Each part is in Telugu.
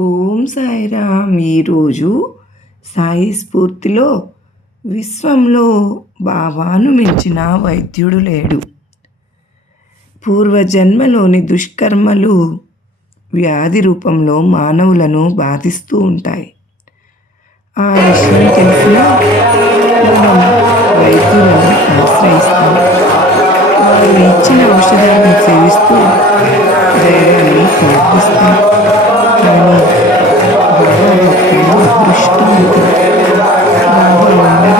ఓం సాయిరామ్. ఈరోజు సాయి స్ఫూర్తిలో విశ్వంలో బాబాను మించిన వైద్యుడు లేడు. పూర్వజన్మలోని దుష్కర్మలు వ్యాధి రూపంలో మానవులను బాధిస్తూ ఉంటాయి. ఆ విషయం తెలిసినా మనం వైద్యులను ఆశ్రయిస్తాం. వారు ఇచ్చిన ఔషధాలను సేవిస్తూ దైవాన్ని ప్రార్థిస్తాం. కానీ బాబా అదృష్టవంతుడు. బాబా ఉండగా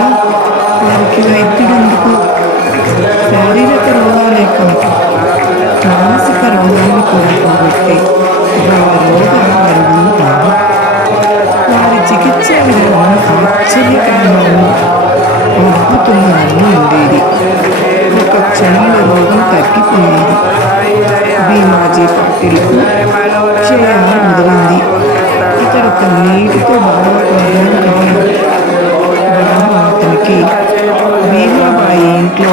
వారికి వైద్యుడు ఎందుకు? శారీరక రోగాలే కాదు, మానసిక రోగాన్ని కూడా పోగొట్టే రోగ అరువు బాబా. వారి చికిత్స విధానం ఆశ్చర్యకరమైన అద్భుతంగానే ఉండేది. ఒక క్షణంలో రోగం తగ్గిపోయేది. భీమాజీ పాటిల్కు క్షయం మొదలైంది. ఇతడు కన్నీటితో బాబా అతనికి భీమాబాయి ఇంట్లో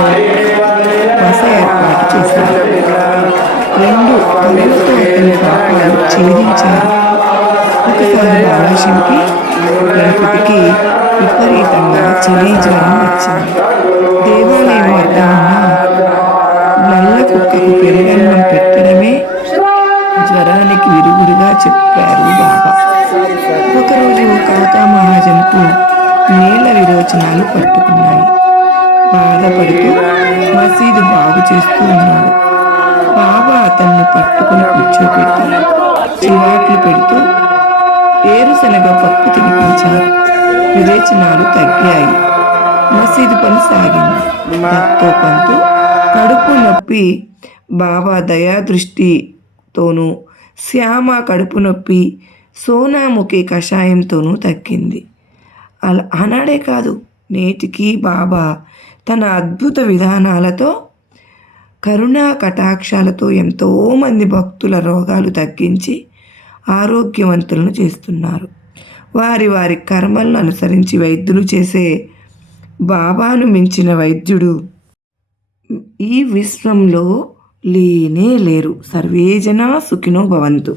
బస ఏర్పాటు చేశారు. 2 తలలతో అతని పాపాలు ఛేదించారు. ఒకసారి బాలశింకి గణపతికి విపరీతంగా చలి జ్వరం వచ్చింది. దేవాలయం వద్ద ఉన్న నల్ల కుక్కకు పెరుగన్నం పెట్టడమే జ్వరానికి విరుగుడుగా చెప్పారు బాబా. ఒకరోజు కాకా మహాజన్కు నేల విరోచనాలు పట్టుకున్నాయి. బాధపడుతూ మసీదు బాగు చేస్తూ ఉన్నాడు. బాబా అతన్ని పట్టుకుని కూర్చోబెట్టి చివాట్లు పెడుతూ ఏరుశనగ పప్పు తినిపించారు. విరేచనాలు తగ్గాయి. మసీదు పని సాగింది. ఎంతో కొంత కడుపు నొప్పి బాబా దయాదృష్టితోనూ, శ్యామ కడుపు నొప్పి సోనాముఖి కషాయంతోనూ తగ్గింది. ఆనాడే కాదు, నేటికి బాబా తన అద్భుత విధానాలతో, కరుణా కటాక్షాలతో ఎంతోమంది భక్తుల రోగాలు తగ్గించి ఆరోగ్యవంతులను చేస్తున్నారు. వారి వారి కర్మలను అనుసరించి వైద్యులు చేసే బాబాను మించిన వైద్యుడు ఈ విశ్వంలో లేనే లేరు. సర్వేజన సుఖినో భవంతు.